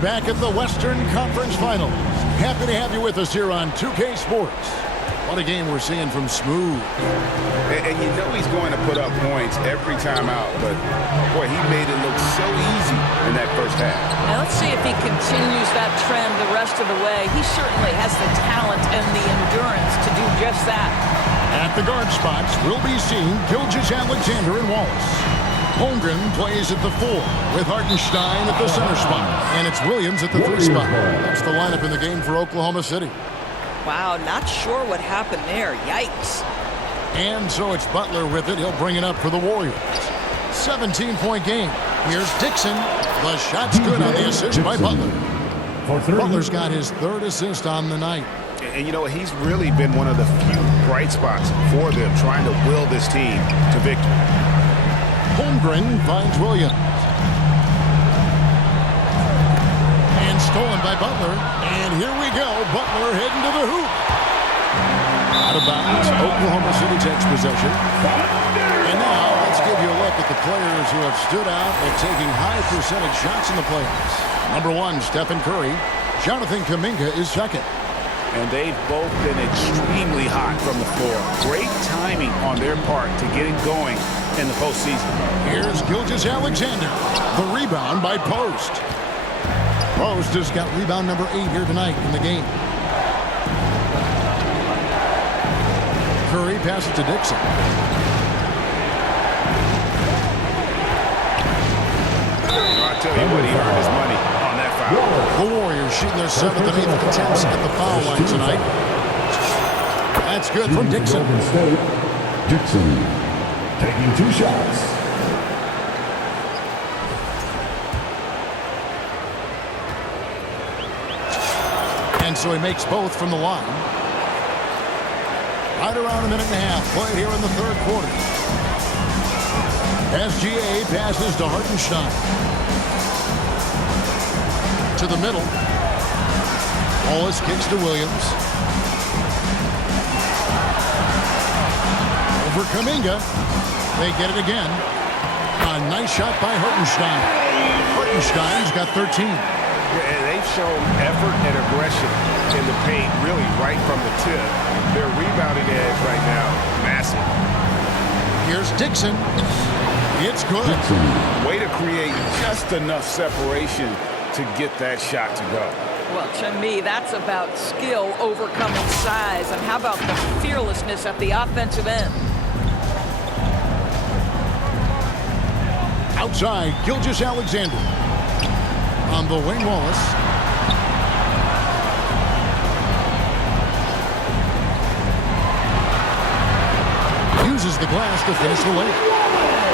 back at the Western Conference Finals. Happy to have you with us here on 2K Sports. What a game we're seeing from Smooth. And you know he's going to put up points every time out, but boy, he made it look so easy in that first half. Now let's see if he continues that trend the rest of the way. He certainly has the talent and the endurance to do just that. At the guard spots, we'll be seeing Gilgeous-Alexander and Wallace. Holmgren plays at the 4 with Hartenstein at the center spot. And it's Williams at the 3 spot. That's the lineup in the game for Oklahoma City. Wow, not sure what happened there. Yikes. And so it's Butler with it. He'll bring it up for the Warriors. 17-point game. Here's Dixon. The shot's good on the assist by Butler. Butler's got his 3rd assist on the night. And you know, he's really been one of the few bright spots for them, trying to will this team to victory. Holmgren finds Williams. And stolen by Butler. And here we go. Butler heading to the hoop. Out of bounds. Oklahoma City takes possession. And now let's give you a look at the players who have stood out at taking high percentage shots in the playoffs. Number 1, Stephen Curry. Jonathan Kuminga is 2nd. And they've both been extremely hot from the floor. Great timing on their part to get it going in the postseason. Here's Gilgeous-Alexander. The rebound by Post. Post has got rebound number 8 here tonight in the game. Curry passes to Dixon. I tell you what, he earned his money on that foul. The Warriors shooting their 7th and 8th attempts at the foul line tonight. That's good from Dixon. Dixon taking 2 shots. And so he makes both from the line. Right around a minute and a half played here in the 3rd quarter. SGA passes to Hartenstein. To the middle. Wallace kicks to Williams. Over Kuminga. They get it again. A nice shot by Hartenstein. Hartenstein's got 13. And they've shown effort and aggression in the paint really right from the tip. Their rebounding edge right now, massive. Here's Dixon. It's good. Way to create just enough separation to get that shot to go. Well, to me, that's about skill overcoming size. And how about the fearlessness at the offensive end? Outside, Gilgeous-Alexander. On the wing, Wallace. Uses the glass to finish the layup.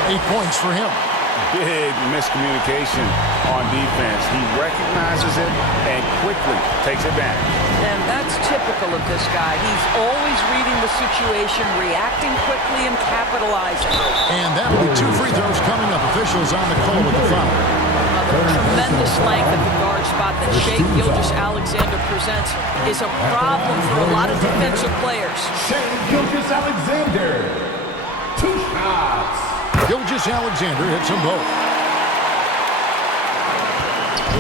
8 points for him. Big miscommunication on defense. He recognizes it and quickly takes advantage. And that's typical of this guy. He's always reading the situation, reacting quickly, and capitalizing. And that'll be 2 free throws coming up. Officials on the call with the foul. The tremendous length at the guard spot that Shai Gilgeous-Alexander presents is a problem for a lot of defensive players. Shai Gilgeous-Alexander. 2 shots. Gilgeous-Alexander hits them both.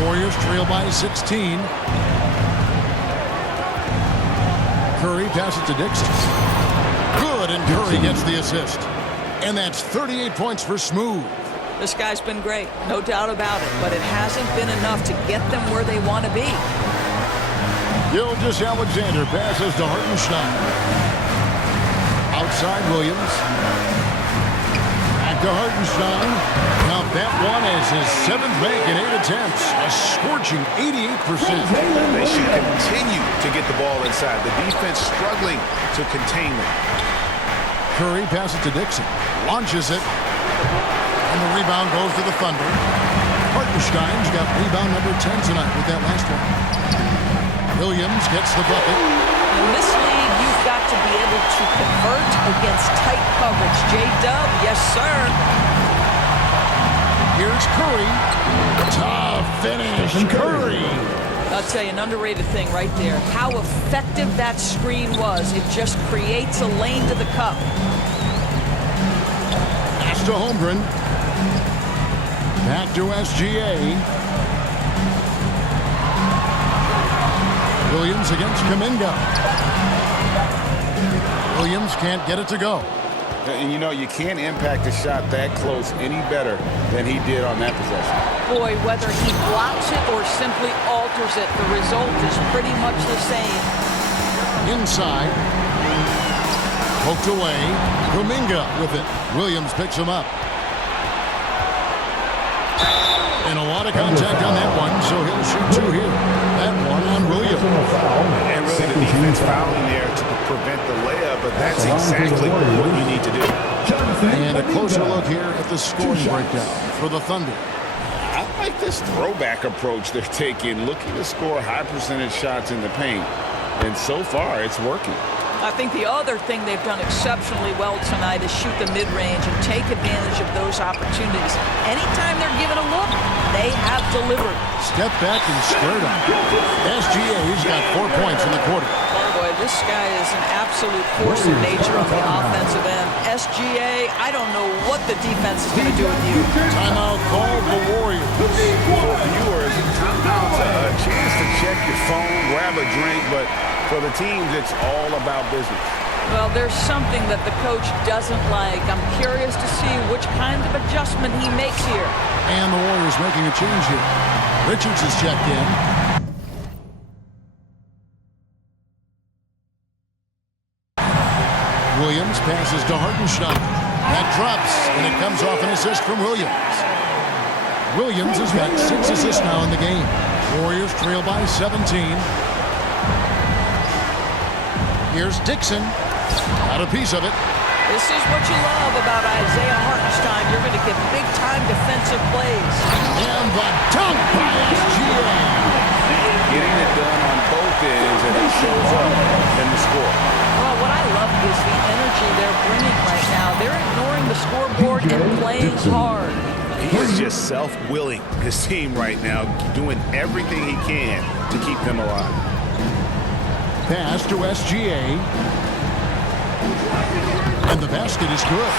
Warriors trail by 16. Curry passes to Dixon. Good, and Curry gets the assist. And that's 38 points for Smooth. This guy's been great, no doubt about it, but it hasn't been enough to get them where they want to be. Gilgeous-Alexander passes to Hartenstein. Outside Williams. Back to Hartenstein. Now that one is his 7th make in 8 attempts. A scorching 88%. They should continue to get the ball inside. The defense struggling to contain them. Curry passes to Dixon. Launches it. And the rebound goes to the Thunder. Hartenstein's got rebound number 10 tonight with that last one. Williams gets the bucket. In this league, you've got to be able to convert against tight coverage. J-Dub, yes, sir. Here's Curry. Tough finish. Curry. I'll tell you, an underrated thing right there. How effective that screen was. It just creates a lane to the cup. Pass to Holmgren. Back to SGA. Williams against Kuminga. Williams can't get it to go. And you know, you can't impact a shot that close any better than he did on that possession. Boy, whether he blocks it or simply alters it, the result is pretty much the same. Inside. Poked away. Kuminga with it. Williams picks him up. And a lot of contact on that one, so he'll shoot two here. That one on Williams. And really the defense fouling there to prevent the layup, but that's exactly what you need to do. And a closer look here at the scoring breakdown for the Thunder. I like this throwback approach they're taking, looking to score high percentage shots in the paint. And so far, it's working. I think the other thing they've done exceptionally well tonight is shoot the mid-range and take advantage of those opportunities. Anytime they're given a look, they have delivered. Step back and squared up. SGA's got 4 points in the quarter. Boy, this guy is an absolute force of nature on the offensive end. SGA, I don't know what the defense is going to do with you. Timeout called the Warriors. For viewers, timeout's a chance to check your phone, grab a drink, but for the teams, it's all about business. Well, there's something that the coach doesn't like. I'm curious to see which kind of adjustment he makes here. And the Warriors making a change here. Richards is checked in. Williams passes to Hartenstein. That drops, and it comes off an assist from Williams. Williams has got 6 assists now in the game. Warriors trail by 17. Here's Dixon. Got a piece of it. This is what you love about Isaiah Hartenstein. You're going to get big-time defensive plays. And the dunk by SGA. Getting it done on both ends, and it shows up in the score. Well, what I love is the energy they're bringing right now. They're ignoring the scoreboard and playing hard. He is just self-willing, his team right now, doing everything he can to keep them alive. Pass to SGA. And the basket is good.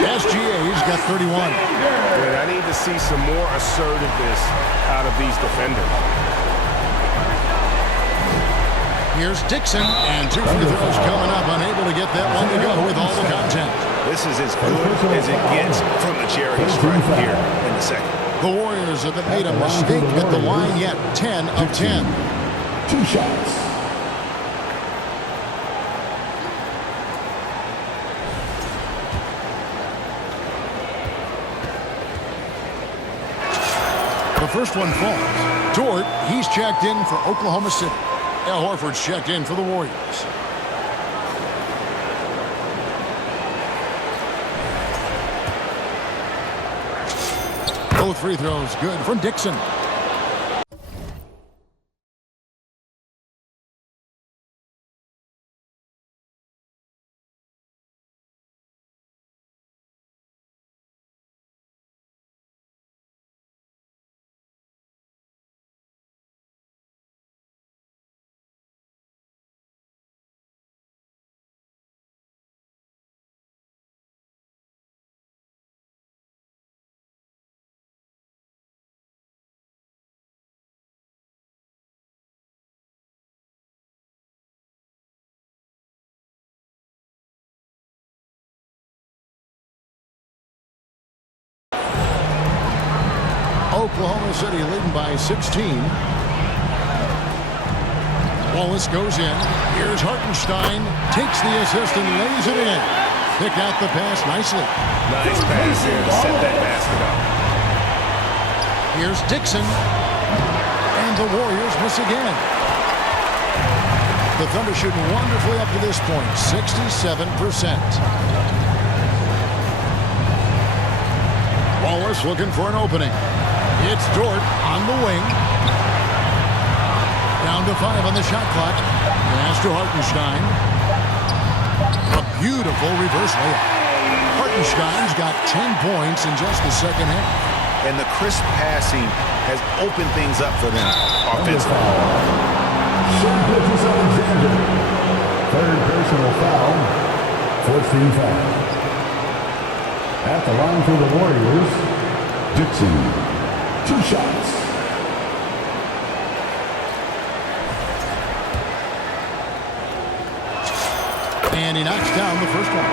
SGA's got 31. But I need to see some more assertiveness out of these defenders. Here's Dixon, and 2 free throws coming up, unable to get that one to go with all the contact. This is as good as it gets from the charity stripe here in the second. The Warriors haven't made a mistake at the line yet. 10 of 10. 2 shots. The first one falls. Dort, he's checked in for Oklahoma City. Al Horford's checked in for the Warriors. Both free throws good from Dixon. Oklahoma City leading by 16. Wallace goes in. Here's Hartenstein. Takes the assist and lays it in. Pick out the pass nicely. Nice pass here to set that basket up. Here's Dixon. And the Warriors miss again. The Thunder shooting wonderfully up to this point. 67%. Wallace looking for an opening. It's Dort on the wing. Down to 5 on the shot clock. Pass to Hartenstein. A beautiful reverse layup. Hartenstein's got 10 points in just the second half. And the crisp passing has opened things up for them offensively. Alexander. Third personal foul. 14 foul. At the line for the Warriors, Dixon. 2 shots. And he knocks down the first one.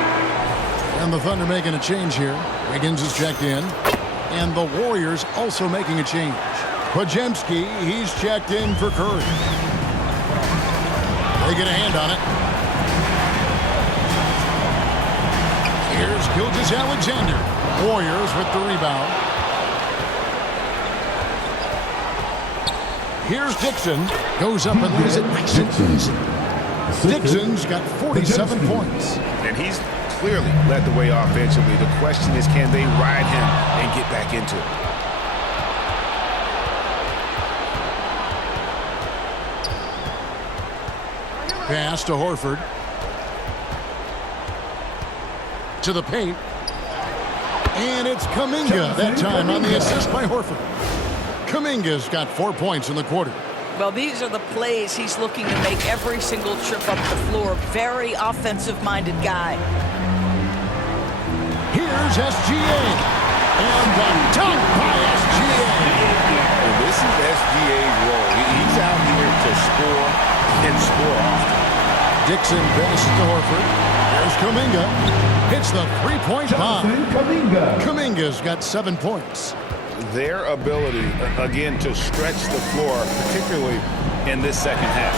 And the Thunder making a change here. Wiggins is checked in. And the Warriors also making a change. Podziemski, he's checked in for Curry. They get a hand on it. Here's Gilgeous-Alexander. Warriors with the rebound. Here's Dixon. Goes up and lays it nice and easy. Dixon's got 47 points. And he's clearly led the way offensively. The question is, can they ride him and get back into it? Pass to Horford. To the paint. And it's Kuminga that time on the assist by Horford. Kuminga's got 4 points in the quarter. Well, these are the plays he's looking to make every single trip up the floor. Very offensive-minded guy. Here's SGA. And the dunk by SGA. And this is SGA's role. He's out here to score and score often. Dixon passes to Horford. There's Kuminga. Hits the three-point bomb. Kuminga's got 7 points. Their ability, again, to stretch the floor, particularly in this second half.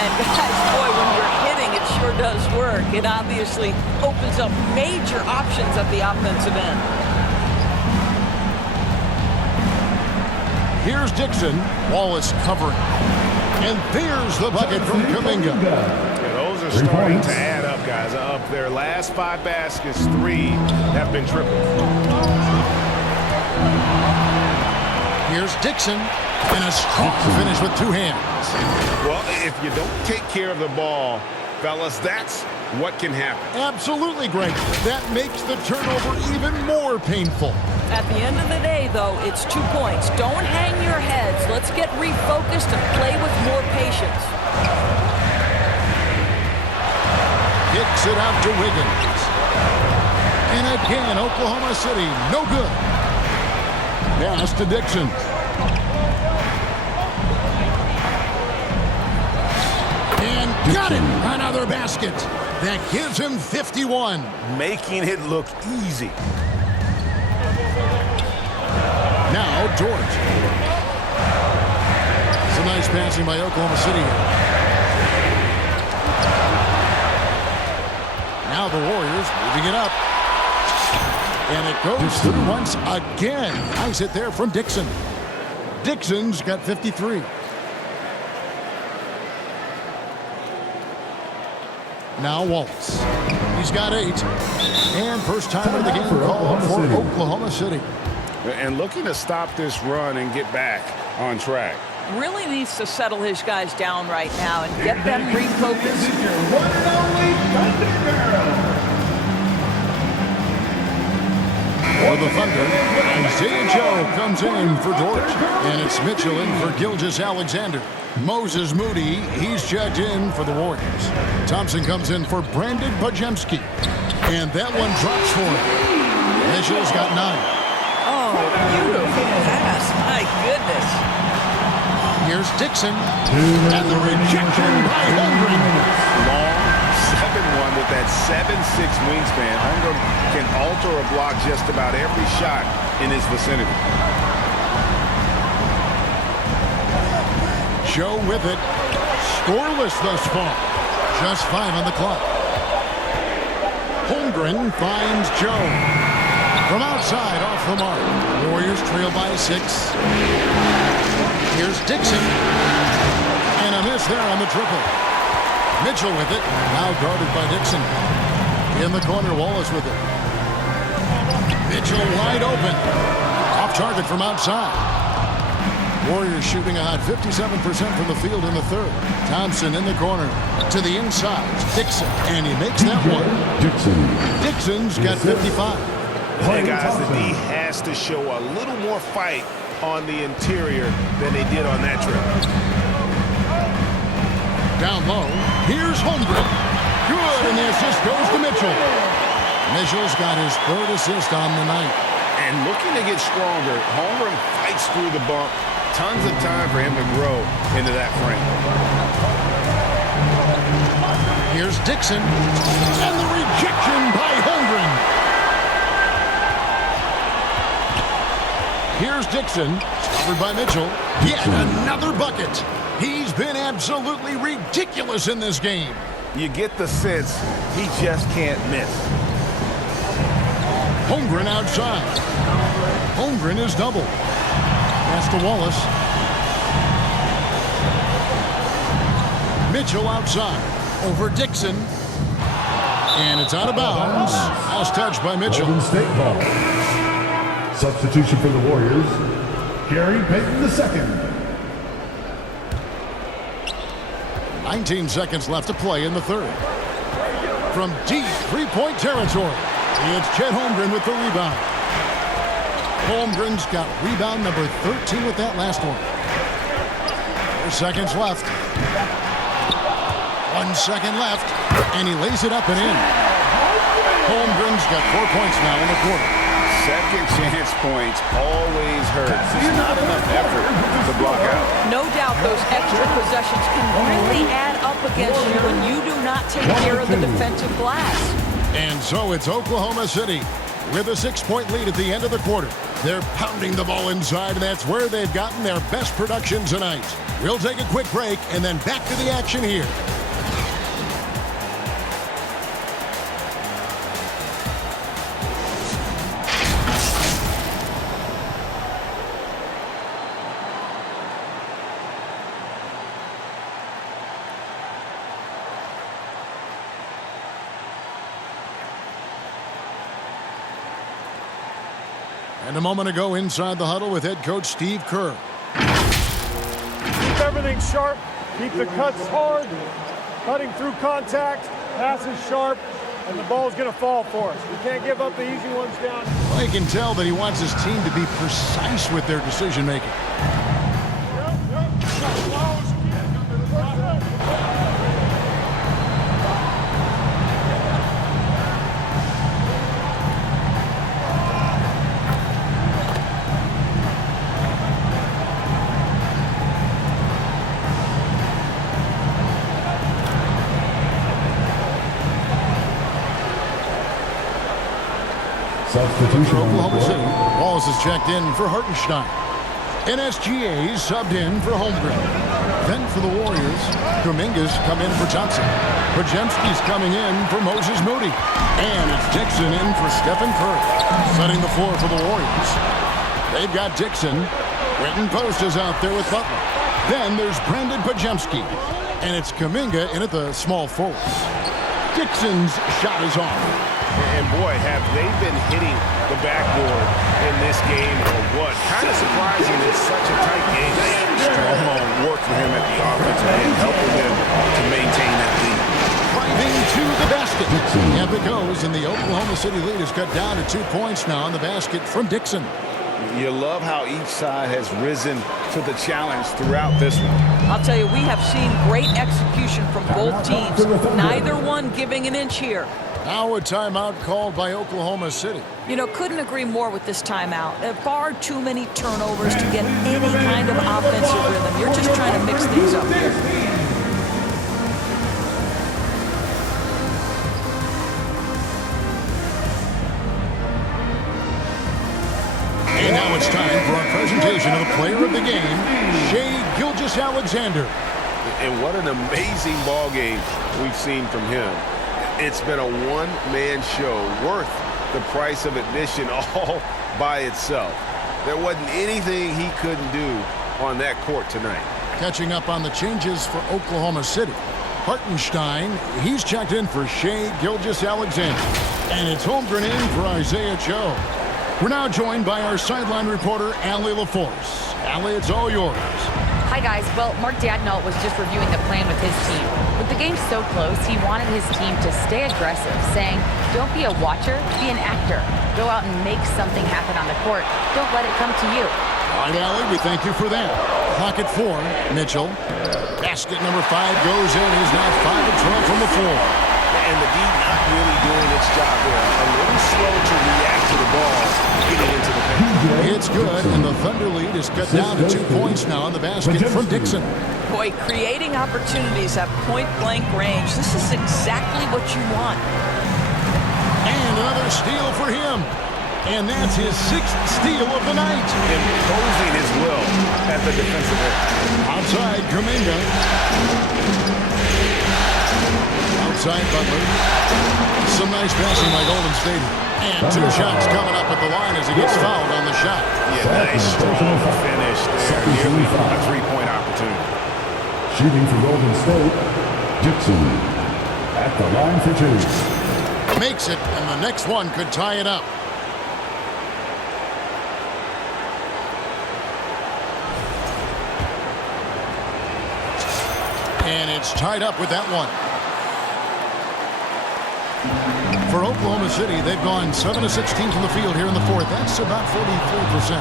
And guys, boy, when you're hitting, it sure does work. It obviously opens up major options at the offensive end. Here's Dixon. Wallace covering. And there's the bucket from Kuminga. Yeah, those are starting to add up, guys. Of their last 5 baskets, 3 have been triples. Here's Dixon. And a strong finish with 2 hands. Well, if you don't take care of the ball, fellas, that's what can happen. Absolutely, Greg. That makes the turnover even more painful. At the end of the day, though, it's 2 points. Don't hang your heads. Let's get refocused and play with more patience. Kicks it out to Wiggins. And again, Oklahoma City, no good. Pass to Dixon. And got it! Another basket. That gives him 51. Making it look easy. Now, Dort. Some nice passing by Oklahoma City. Now the Warriors moving it up. And it goes through once again. Nice hit there from Dixon. Dixon's got 53. Now Waltz. He's got 8. And first time of the game called for Oklahoma City. And looking to stop this run and get back on track. Really needs to settle his guys down right now and get them refocused. For the Thunder, Isaiah Joe comes in for Dort. And it's Mitchell in for Gilgeous-Alexander. Moses Moody, he's checked in for the Warriors. Thompson comes in for Brandon Podziemski. And that one drops for him. Mitchell's got 9. Oh, beautiful pass. My goodness. Here's Dixon. And the rejection by Holmgren. Long 7-1 with that 7'6" wingspan. Holmgren can alter or block just about every shot in his vicinity. Joe with it. Scoreless thus far. Just 5 on the clock. Holmgren finds Joe. From outside, off the mark. Warriors trail by 6. Here's Dixon. And a miss there on the triple. Mitchell with it. Now guarded by Dixon. In the corner, Wallace with it. Mitchell wide open. Off target from outside. Warriors shooting a hot 57% from the field in the third. Thompson in the corner. To the inside. Dixon. And he makes that one. Dixon's got 55. Hey guys, the D has to show a little more fight on the interior than they did on that trip. Down low, here's Holmgren. Good, and the assist goes to Mitchell. Mitchell's got his 3rd assist on the night. And looking to get stronger, Holmgren fights through the bump. Tons of time for him to grow into that frame. Here's Dixon. And the rejection by Holmgren. Here's Dixon, covered by Mitchell. Yet another bucket. He's been absolutely ridiculous in this game. You get the sense he just can't miss. Holmgren outside. Holmgren is doubled. Pass to Wallace. Mitchell outside. Over Dixon. And it's out of bounds. Last touch by Mitchell. Golden State ball. Substitution for the Warriors. Gary Payton II. 19 seconds left to play in the third. From deep three-point territory, it's Chet Holmgren with the rebound. Holmgren's got rebound number 13 with that last one. 4 seconds left. 1 second left, and he lays it up and in. Holmgren's got 4 points now in the quarter. Second chance points always hurt. There's not enough effort to block out. No doubt those extra possessions can really add up against you when you do not take care of the defensive glass. And so it's Oklahoma City with a 6-point lead at the end of the quarter. They're pounding the ball inside, and that's where they've gotten their best production tonight. We'll take a quick break and then back to the action here. And a moment ago inside the huddle with head coach Steve Kerr. Keep everything sharp. Keep the cuts hard. Cutting through contact. Passes sharp. And the ball's going to fall for us. We can't give up the easy ones down. Well, you can tell that he wants his team to be precise with their decision making. Substitution For on the Oklahoma court. City, Wallace is checked in for Hartenstein. NSGA subbed in for Holmgren. Then for the Warriors, Kuminga's come in for Johnson. Podziemski's coming in for Moses Moody. And it's Dixon in for Stephen Curry. Setting the floor for the Warriors. They've got Dixon. Quentin Post is out there with Butler. Then there's Brandon Podziemski. And it's Kuminga in at the small forward. Dixon's shot is off. And boy, have they been hitting the backboard in this game or what? Kind of surprising it's such a tight game. Strong work for him at the offensive end, helping them to maintain that lead. Driving to the basket. And it goes, and the Oklahoma City lead is cut down to 2 points now on the basket from Dixon. You love how each side has risen to the challenge throughout this one. I'll tell you, we have seen great execution from both teams. Neither one giving an inch here. Now a timeout called by Oklahoma City. You know, couldn't agree more with this timeout. Far too many turnovers to get any kind of offensive rhythm. You're just trying to mix things up here. And now it's time for our presentation of the player of the game, Shai Gilgeous-Alexander. And what an amazing ball game we've seen from him. It's been a one-man show worth the price of admission all by itself. There wasn't anything he couldn't do on that court tonight. Catching up on the changes for Oklahoma City. Hartenstein, he's checked in for Shai Gilgeous-Alexander. And it's Holmgren in for Isaiah Joe. We're now joined by our sideline reporter, Allie LaForce. Allie, it's all yours. Hi, guys. Well, Mark Dadnall was just reviewing the plan with his team. With the game so close, he wanted his team to stay aggressive, saying, don't be a watcher, be an actor. Go out and make something happen on the court. Don't let it come to you. All right, Allie, we thank you for that. Clock at 4. Mitchell. Basket number 5 goes in. He's now 5 of 12 from the floor. And And the D not really doing its job there. A little slow to react to the ball getting into the paint. It's good, and the Thunder lead is cut down to 2 points now on the basket for Dixon. Boy, creating opportunities at point-blank range. This is exactly what you want. And another steal for him. And that's his 6th steal of the night. Imposing his will at the defensive end. Outside, Kuminga. Outside, Butler. Some nice passing by Golden State. And 2 shots coming up at the line as he gets fouled on the shot. Yeah, nice strong finish there. Nearly a 3-point opportunity. Shooting for Golden State, Dixon at the line for 2. Makes it, and the next one could tie it up. And it's tied up with that one. For Oklahoma City, they've gone 7 of 16 from the field here in the 4th. That's about 43%.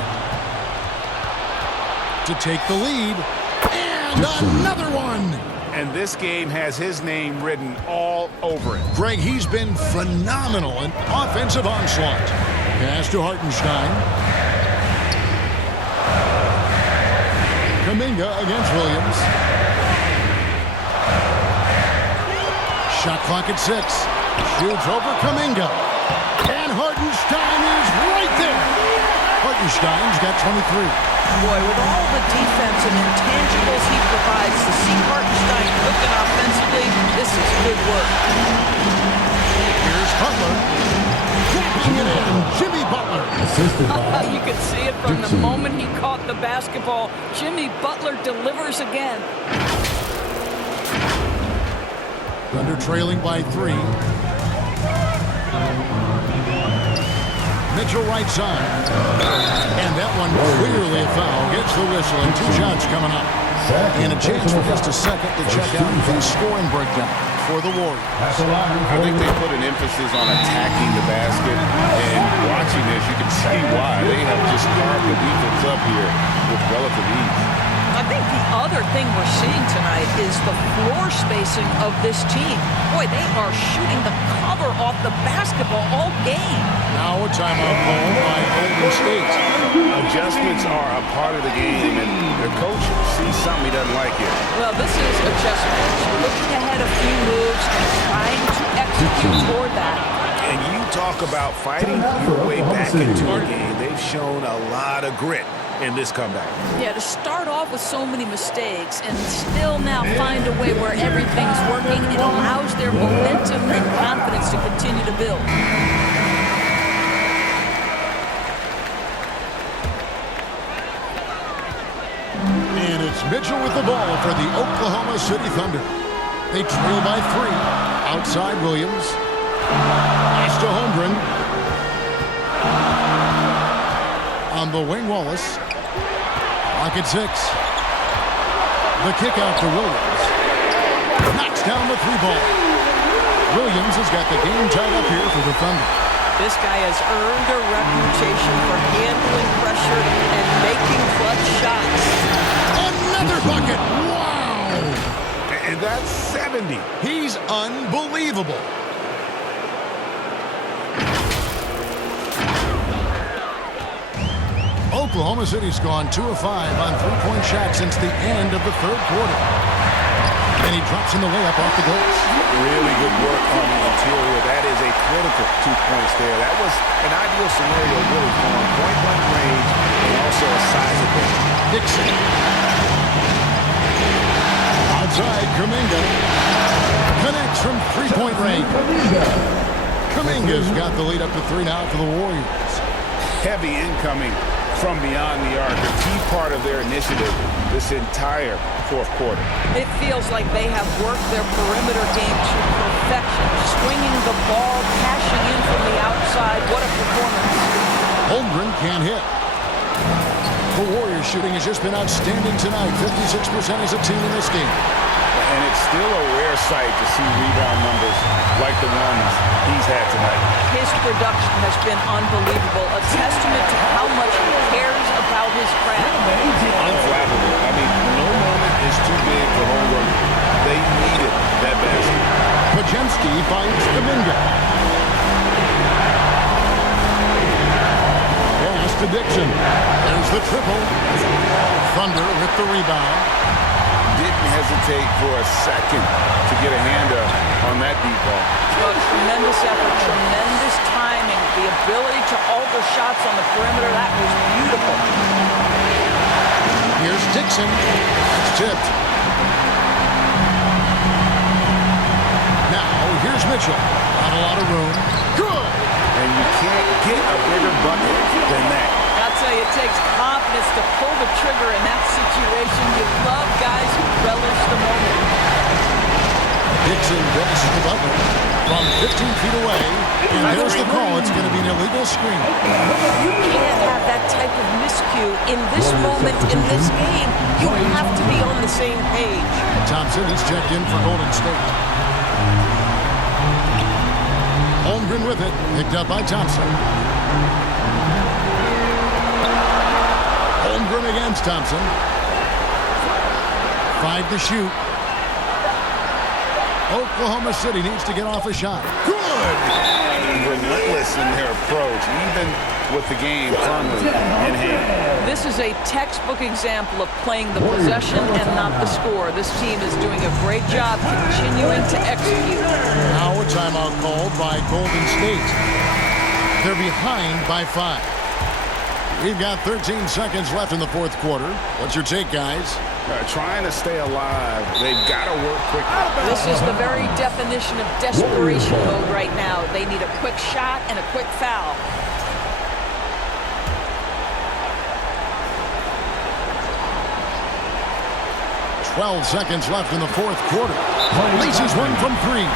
To take the lead. And another one. And this game has his name written all over it. Greg, he's been phenomenal in offensive onslaught. Pass to Hartenstein. Kuminga against Williams. Shot clock at 6. Shoots over Kuminga. And Hartenstein is right there. Hartenstein's got 23. Boy, with all the defense and intangibles he provides, to see Hartenstein cooking offensively, this is good work. Here's Butler. Dropping it in. Jimmy Butler. Assisted by You could see it from the moment he caught the basketball. Jimmy Butler delivers again. Thunder trailing by 3. Mitchell right side. And that one clearly a foul. Gets the whistle and 2 shots coming up. And a chance for just a second to check out the scoring breakdown for the Warriors. I think they put an emphasis on attacking the basket. And watching this, you can see why. They have just carved the defense up here with relative ease. I think the other thing we're seeing tonight is the floor spacing of this team. Boy, they are shooting the cover off the basketball all game. Now a timeout called by Golden State. Adjustments are a part of the game, and the coach sees something he doesn't like here. Well, this is a chess match. You're looking ahead a few moves and trying to execute toward that. And you talk about fighting your way back into a game. They've shown a lot of grit in this comeback. Yeah, to start off with so many mistakes and still now find a way where everything's working, it allows their momentum and confidence to continue to build. And it's Mitchell with the ball for the Oklahoma City Thunder. They trail by 3. Outside Williams. Pass to Holmgren. On the wing, Wallace. Clock at 6. The kick out to Williams. Knocks down the 3-ball. Williams has got the game tied up here for the Thunder. This guy has earned a reputation for handling pressure and making clutch shots. Another bucket. Wow. And that's 70. He's unbelievable. Oklahoma City's gone 2 of 5 on 3-point shots since the end of the 3rd quarter. And he drops in the layup off the glass. Really good work on the interior. That is a critical 2 points there. That was an ideal scenario really for him. Point-blank range and also a size advantage. Dixon. Outside, Kuminga. Connects from 3-point range. Kuminga's got the lead up to 3 now for the Warriors. Heavy incoming from beyond the arc, a key part of their initiative this entire 4th quarter. It feels like they have worked their perimeter game to perfection, swinging the ball, cashing in from the outside. What a performance. Holmgren can't hit. The Warriors shooting has just been outstanding tonight. 56% as a team in this game. And it's still a rare sight to see rebound numbers like the ones he's had tonight. His production has been unbelievable, a testament to how much he cares about his craft. Unflappable. I mean, no moment is too big for Holmgren. They needed that basket. Majemski finds Kaminga. Pass to Dixon. There's the triple. Thunder with the rebound. Didn't hesitate for a second to get a hand up on that deep ball. Well, tremendous effort, tremendous timing, the ability to alter shots on the perimeter. That was beautiful. Here's Dixon. It's tipped. Now, here's Mitchell. Not a lot of room. Good! And you can't get a bigger bucket than that. I'll tell you, it takes confidence to pull the trigger in that situation. You love guys who relish the moment. Dixon finishes the Butler from 15 feet away. And there's the call. It's going to be an illegal screen. You can't have that type of miscue in this moment, in this game. You have to be on the same page. Thompson is checked in for Golden State. Holmgren with it. Picked up by Thompson. Holmgren against Thompson. 5 to shoot. Oklahoma City needs to get off a shot. Good! Relentless in their approach, even with the game firmly in hand. This is a textbook example of playing the possession and not the score. This team is doing a great job continuing to execute. Now a timeout called by Golden State. They're behind by 5. We've got 13 seconds left in the fourth quarter. What's your take, guys? Trying to stay alive. They've got to work quickly. This is the very definition of desperation mode right now. They need a quick shot and a quick foul. "12 seconds left in the fourth quarter. Releases one from 3.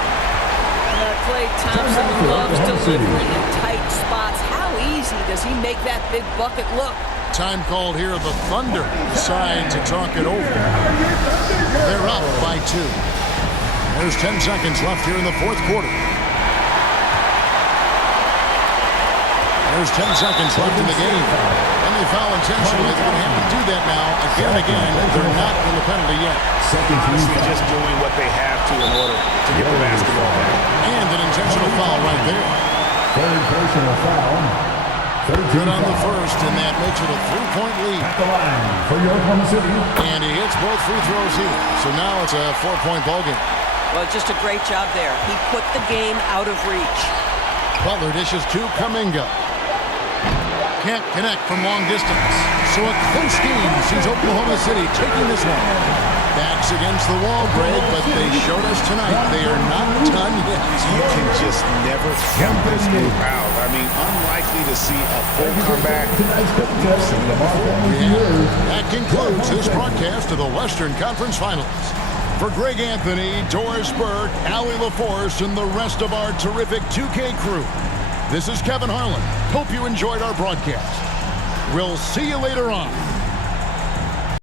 Klay Thompson loves delivering in tight spots. How easy does he make that big bucket look? Time called here. The Thunder decide to talk it over. They're up by 2. There's 10 seconds left here in the fourth quarter. There's 10 seconds left in the game. And they foul intentionally. They're going to have to do that now again and again. They're not in the penalty yet. Honestly, just doing what they have to in order to get the basketball back. And an intentional foul right there. Third personal foul. Good on the first, and that makes it a 3-point lead. At the line for your Oklahoma City. And he hits both free throws here. So now it's a 4-point ballgame. Well, just a great job there. He put the game out of reach. Butler dishes to Kaminga. Can't connect from long distance. So a close game sees Oklahoma City taking this one. Backs against the wall, Greg, but they showed us tonight they are not done yet. You can just never count this group out. I mean, unlikely to see a full comeback. And that concludes this broadcast of the Western Conference Finals. For Greg Anthony, Doris Burke, Allie LaForce, and the rest of our terrific 2K crew, this is Kevin Harlan. Hope you enjoyed our broadcast. We'll see you later on.